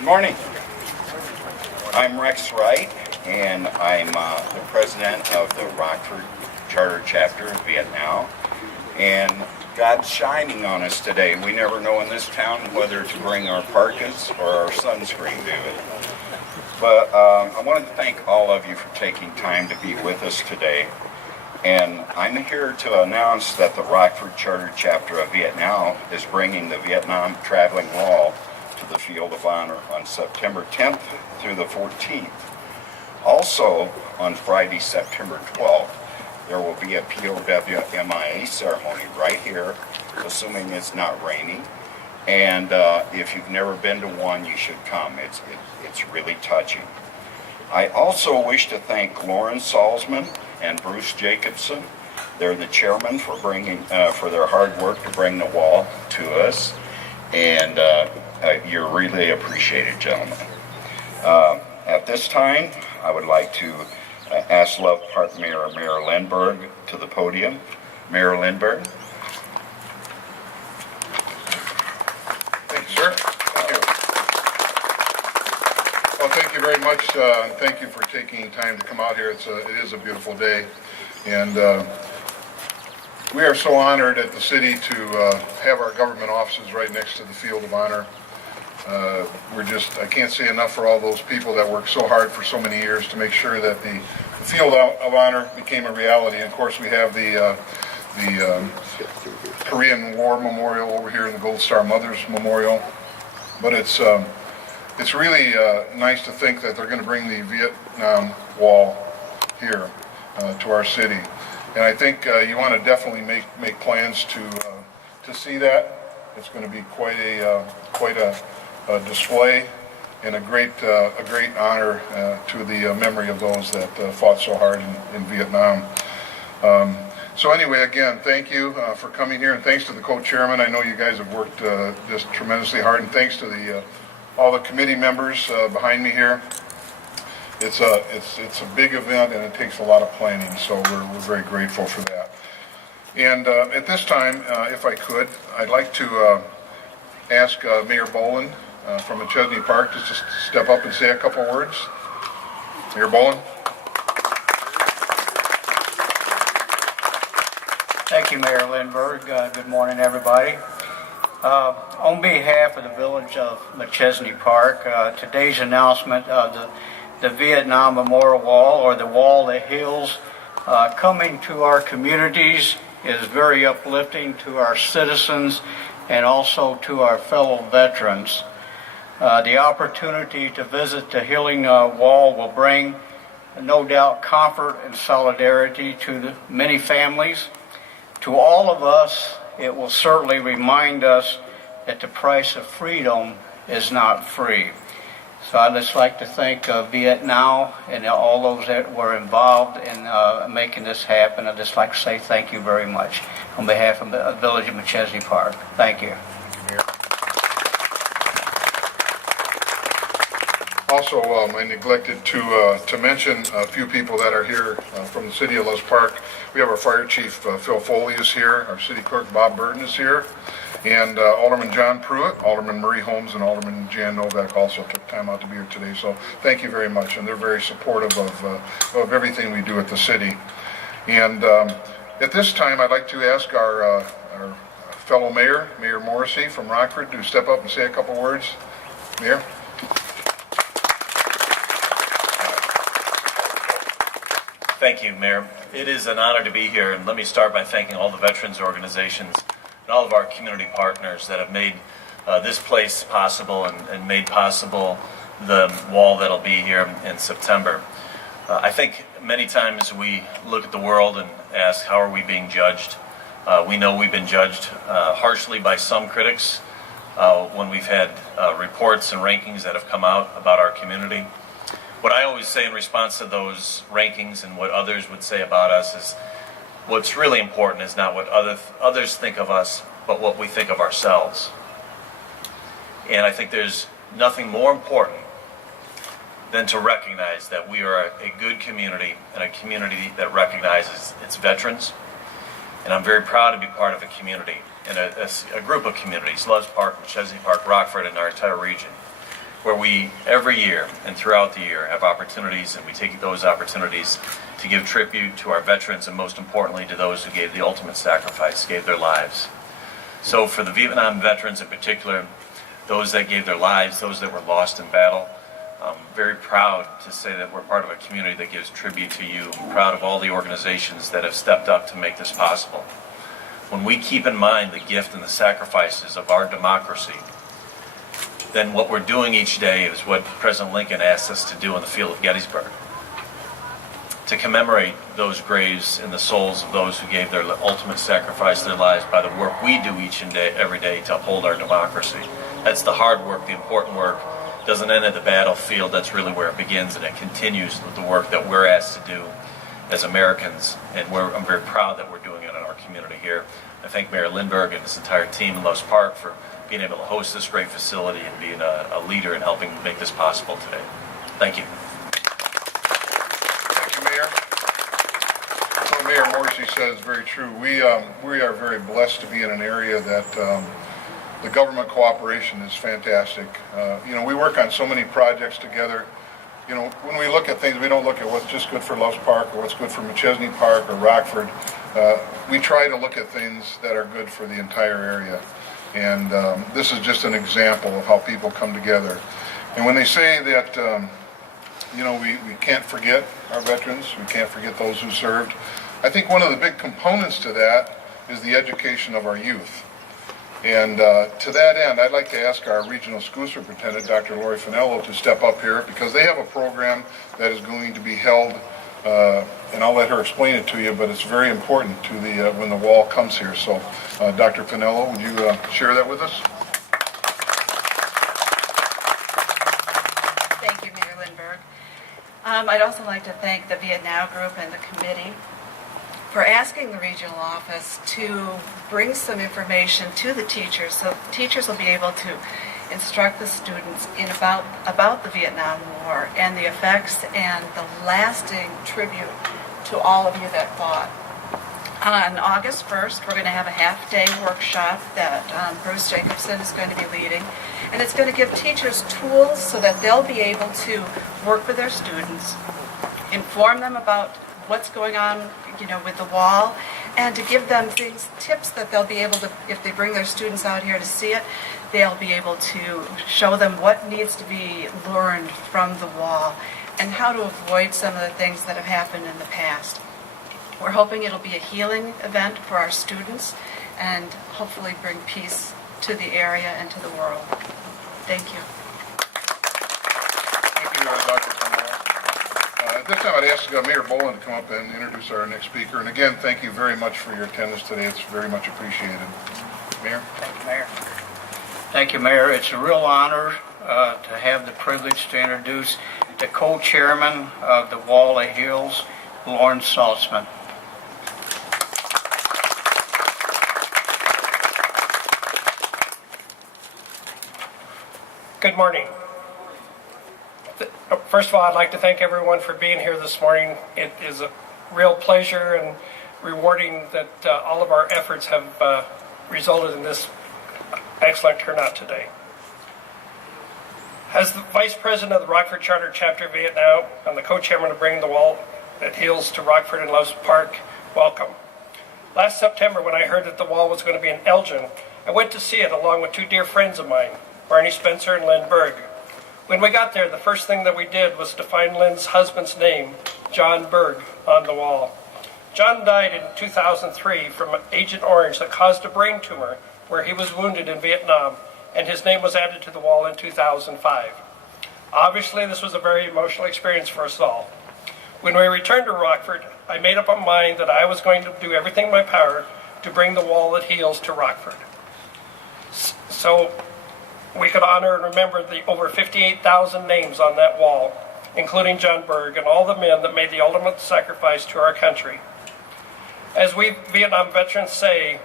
Good morning. I'm Wright, and I'm the president of the Rockford Charter Chapter of VietNow. And God's shining on us today. We never know in this town whether to bring our parkas or our sunscreen to it. But I wanted to thank all of you for taking time to be with us today. And I'm here to announce that the Rockford Charter Chapter of VietNow is bringing the Vietnam Traveling Wall to the Field of Honor on September 10th through the 14th. Also, on Friday, September 12th, there will be a POW MIA ceremony right here, assuming it's not raining. And if you've never been to one, you should come. It's really touching. I also wish to thank Lauren Salzman and Bruce Jacobson. They're the chairman for their hard work to bring the wall to us, and you're really appreciated, gentlemen. At this time, I would like to ask Love Park Mayor Lindberg to the podium. Mayor Lindberg. Thank you, sir. Thank you. Well, thank you very much. Thank you for taking time to come out here. It is a beautiful day, and we are so honored at the city to have our government offices right next to the Field of Honor. I can't say enough for all those people that worked so hard for so many years to make sure that the Field of Honor became a reality. And of course, we have the Korean War Memorial over here in the Gold Star Mothers Memorial. But it's really nice to think that they're going to bring the Vietnam Wall here to our city. And I think you want to definitely make plans to see that. It's going to be quite a display and a great honor to the memory of those that fought so hard in Vietnam. So anyway, again, thank you for coming here, and thanks to the co-chairman. I know you guys have worked just tremendously hard, and thanks to all the committee members behind me here. It's a big event, and it takes a lot of planning, so we're very grateful for that. And at this time, if I could, I'd like to ask Mayor Bolin from Machesney Park just to step up and say a couple words. Mayor Bolin. Thank you, Mayor Lindberg. Good morning, everybody. On behalf of the village of Machesney Park, today's announcement of the Vietnam Memorial Wall, or the wall that heals, coming to our communities is very uplifting to our citizens and also to our fellow veterans. The opportunity to visit the healing wall will bring, no doubt, comfort and solidarity to the many families. To all of us, it will certainly remind us that the price of freedom is not free. So I'd just like to thank VietNow and all those that were involved in making this happen. I'd just like to say thank you very much on behalf of the village of Machesney Park. Thank you. Also, I neglected to mention a few people that are here from the city of Loves Park. We have our fire chief, Phil Foley, is here. Our city clerk, Bob Burton, is here. And Alderman John Pruitt, Alderman Marie Holmes, and Alderman Jan Novak also took time out to be here today. So thank you very much. And they're very supportive of everything we do at the city. And at this time, I'd like to ask our fellow mayor, Mayor Morrissey from Rockford, to step up and say a couple words. Mayor. Thank you, Mayor. It is an honor to be here, and let me start by thanking all the veterans organizations and all of our community partners that have made this place possible and made possible the wall that'll be here in September. I think many times we look at the world and ask, how are we being judged? We know we've been judged harshly by some critics when we've had reports and rankings that have come out about our community. What I always say in response to those rankings and what others would say about us is, what's really important is not what others think of us, but what we think of ourselves. And I think there's nothing more important than to recognize that we are a good community, and a community that recognizes its veterans. And I'm very proud to be part of a community, and a group of communities, Loves Park, Machesney Park, Rockford, and our entire region, where we, every year and throughout the year, have opportunities, and we take those opportunities to give tribute to our veterans, and most importantly to those who gave the ultimate sacrifice, gave their lives. So for the Vietnam veterans in particular, those that gave their lives, those that were lost in battle, I'm very proud to say that we're part of a community that gives tribute to you. I'm proud of all the organizations that have stepped up to make this possible. When we keep in mind the gift and the sacrifices of our democracy, then what we're doing each day is what President Lincoln asked us to do on the field of Gettysburg, to commemorate those graves and the souls of those who gave their ultimate sacrifice, their lives, by the work we do each and every day to uphold our democracy. That's the hard work, the important work. It doesn't end at the battlefield. That's really where it begins, and it continues with the work that we're asked to do as Americans, and I'm very proud that we're doing it in our community here. I thank Mayor Lindberg and his entire team in Lowe's Park for being able to host this great facility and being a leader in helping make this possible today. Thank you. Thank you, Mayor. What Mayor Morrissey says is very true. We are very blessed to be in an area that the government cooperation is fantastic. We work on so many projects together. When we look at things, we don't look at what's just good for Lowe's Park or what's good for Machesney Park or Rockford. We try to look at things that are good for the entire area. And this is just an example of how people come together. And when they say that, we can't forget our veterans, we can't forget those who served, I think one of the big components to that is the education of our youth. And to that end, I'd like to ask our regional school superintendent, Dr. Lori Finello, to step up here, because they have a program that is going to be held, and I'll let her explain it to you, but it's very important to the when the wall comes here. So, Dr. Finello, would you share that with us? Thank you, Mayor Lindberg. I'd also like to thank the VietNow group and the committee for asking the regional office to bring some information to the teachers, so the teachers will be able to instruct the students about the Vietnam War and the effects and the lasting tribute to all of you that fought. On August 1st, we're going to have a half-day workshop that Bruce Jacobson is going to be leading, and it's going to give teachers tools so that they'll be able to work with their students, inform them about what's going on, with the wall, and to give them tips that they'll be able to, if they bring their students out here to see it, they'll be able to show them what needs to be learned from the wall and how to avoid some of the things that have happened in the past. We're hoping it'll be a healing event for our students and hopefully bring peace to the area and to the world. Thank you. Thank you, Dr. Finello. At this time, I'd ask Mayor Bolin to come up and introduce our next speaker. And again, thank you very much for your attendance today. It's very much appreciated. Mayor? Thank you, Mayor. Thank you, Mayor. It's a real honor to have the privilege to introduce the co-chairman of the Wall of Hills, Lawrence Saltzman. Good morning. First of all, I'd like to thank everyone for being here this morning. It is a real pleasure and rewarding that all of our efforts have resulted in this excellent turnout today. As the Vice President of the Rockford Charter Chapter of VietNow, I'm the co-chairman of bringing the Wall that Heals to Rockford and Lowe's Park. Welcome. Last September, when I heard that the wall was going to be in Elgin, I went to see it along with two dear friends of mine, Barney Spencer and Lindberg. When we got there, the first thing that we did was to find Lynn's husband's name, John Berg, on the wall. John died in 2003 from Agent Orange that caused a brain tumor where he was wounded in Vietnam, and his name was added to the wall in 2005. Obviously, this was a very emotional experience for us all. When we returned to Rockford, I made up my mind that I was going to do everything in my power to bring the Wall that Heals to Rockford, so we could honor and remember the over 58,000 names on that wall, including John Berg and all the men that made the ultimate sacrifice to our country. As we Vietnam veterans say,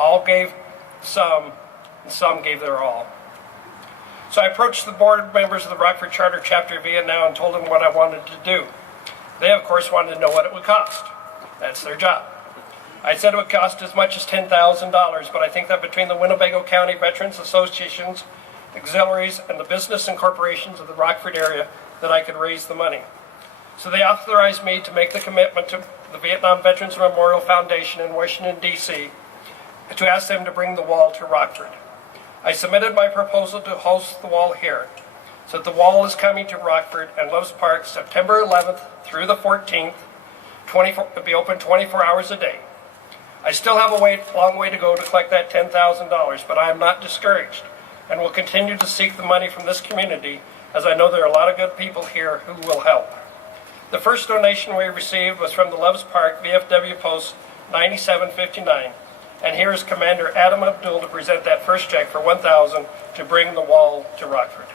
all gave some, and some gave their all. So I approached the board members of the Rockford Charter Chapter of VietNow and told them what I wanted to do. They, of course, wanted to know what it would cost. That's their job. I said it would cost as much as $10,000, but I think that between the Winnebago County Veterans Associations auxiliaries, and the business and corporations of the Rockford area that I could raise the money. So they authorized me to make the commitment to the Vietnam Veterans Memorial Foundation in Washington, D.C. to ask them to bring the wall to Rockford. I submitted my proposal to host the wall here. So the wall is coming to Rockford and Loves Park September 11th through the 14th. It'll be open 24 hours a day. I still have a long way to go to collect that $10,000, but I am not discouraged and will continue to seek the money from this community, as I know there are a lot of good people here who will help. The first donation we received was from the Loves Park VFW Post 9759, and here is Commander Adam Abdul to present that first check for $1,000 to bring the wall to Rockford.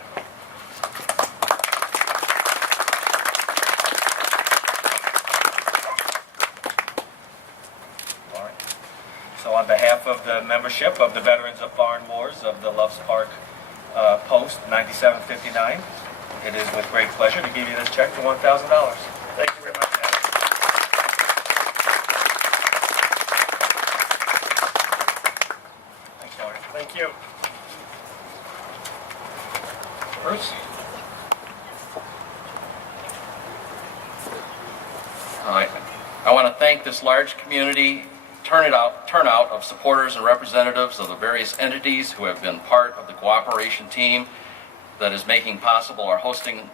So on behalf of the membership of the Veterans of Foreign Wars of the Loves Park Post 9759, it is with great pleasure to give you this check for $1,000. Thank you very much, Adam. Thanks, Lauren. Thank you. Bruce? I want to thank this large community turnout of supporters and representatives of the various entities who have been part of the cooperation team that is making possible our hosting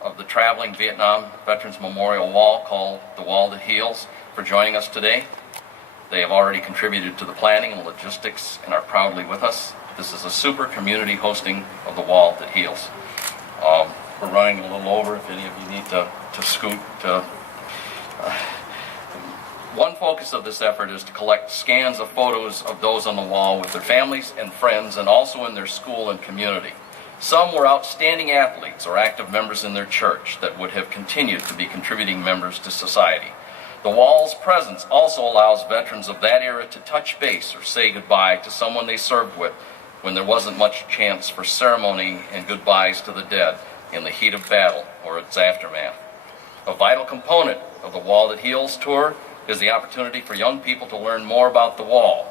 of the traveling Vietnam Veterans Memorial Wall called the Wall That Heals for joining us today. They have already contributed to the planning and logistics and are proudly with us. This is a super community hosting of the Wall That Heals. We're running a little over if any of you need to scoot. One focus of this effort is to collect scans of photos of those on the wall with their families and friends and also in their school and community. Some were outstanding athletes or active members in their church that would have continued to be contributing members to society. The wall's presence also allows veterans of that era to touch base or say goodbye to someone they served with when there wasn't much chance for ceremony and goodbyes to the dead in the heat of battle or its aftermath. A vital component of the Wall That Heals tour is the opportunity for young people to learn more about the wall,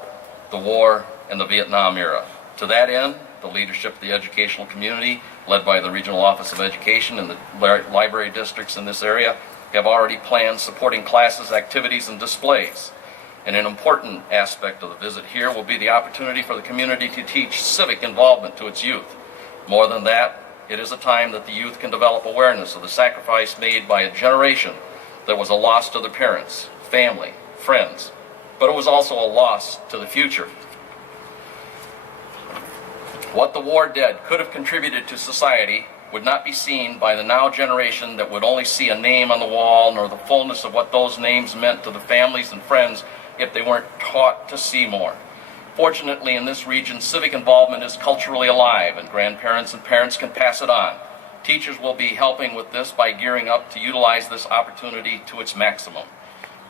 the war, and the Vietnam era. To that end, the leadership of the educational community, led by the Regional Office of Education and the library districts in this area, have already planned supporting classes, activities, and displays. And an important aspect of the visit here will be the opportunity for the community to teach civic involvement to its youth. More than that, it is a time that the youth can develop awareness of the sacrifice made by a generation that was a loss to their parents, family, friends, but it was also a loss to the future. What the war dead could have contributed to society would not be seen by the now generation that would only see a name on the wall, nor the fullness of what those names meant to the families and friends if they weren't taught to see more. Fortunately, in this region, civic involvement is culturally alive, and grandparents and parents can pass it on. Teachers will be helping with this by gearing up to utilize this opportunity to its maximum.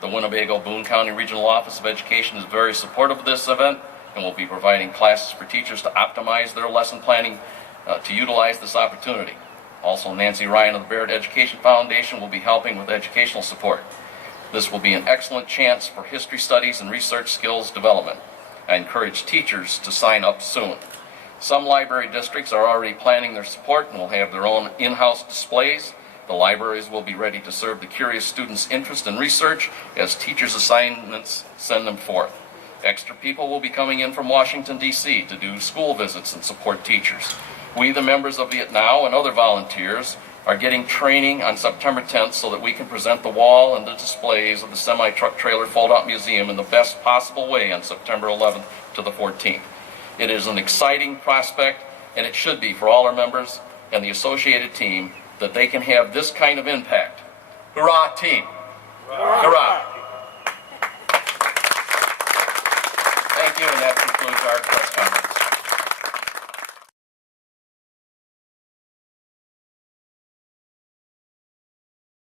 The Winnebago-Boone County Regional Office of Education is very supportive of this event and will be providing classes for teachers to optimize their lesson planning to utilize this opportunity. Also, Nancy Ryan of the Baird Education Foundation will be helping with educational support. This will be an excellent chance for history studies and research skills development. I encourage teachers to sign up soon. Some library districts are already planning their support and will have their own in-house displays. The libraries will be ready to serve the curious students' interest in research as teachers' assignments send them forth. Extra people will be coming in from Washington, D.C. to do school visits and support teachers. We, the members of VietNow and other volunteers, are getting training on September 10th so that we can present the wall and the displays of the semi-truck trailer fold-out museum in the best possible way on September 11th to the 14th. It is an exciting prospect, and it should be for all our members and the associated team that they can have this kind of impact. Hurrah, team! Hurrah! Thank you, and that concludes our press conference.